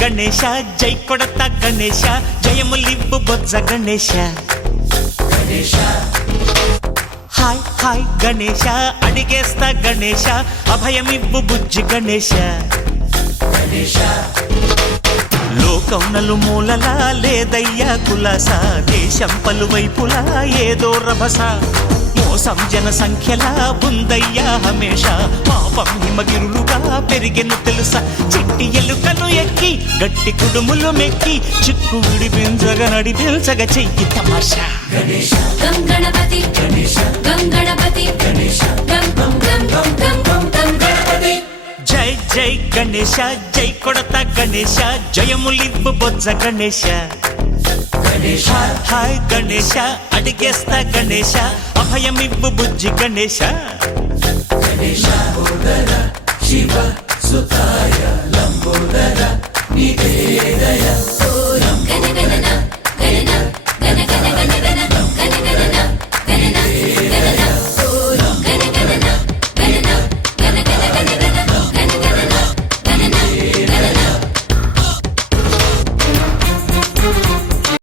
గణేశ జై కొడత గణేశ జయములివ్వు బొజ్జ Ganesha hi hi Ganesha అడిగేస్తా Ganesha అభయమివ్వు బుజ్జి గణేశ లోకం నలుమూలలా లేదయ్యా కులాస దేశం పలువైపులా ఏదో రభస మోసం జన సంఖ్యలా ఉందయ్యా హమేష పాపం హిమగిరులుగా పెరిగెను తెలుసా చిట్టి ఎలుకను ఎక్కి గట్టి కుడుములు మెక్కి చిక్కు విడిపించగా నడిపించగా చెయ్యి తమాషా గం గణపతి గం గణపతి గం గం గం గం గం గం గం గణపతి జై జై గణేశ జై కొడత గణేశ జయములివ్వు బొజ్జ గణేశ హాయ్ గణేశ అడిగేస్తా గణేశ అభయమివ్వు బుజ్జి గణేశ శివ సుతాయ లంబోదర నివేదయ గణ గణ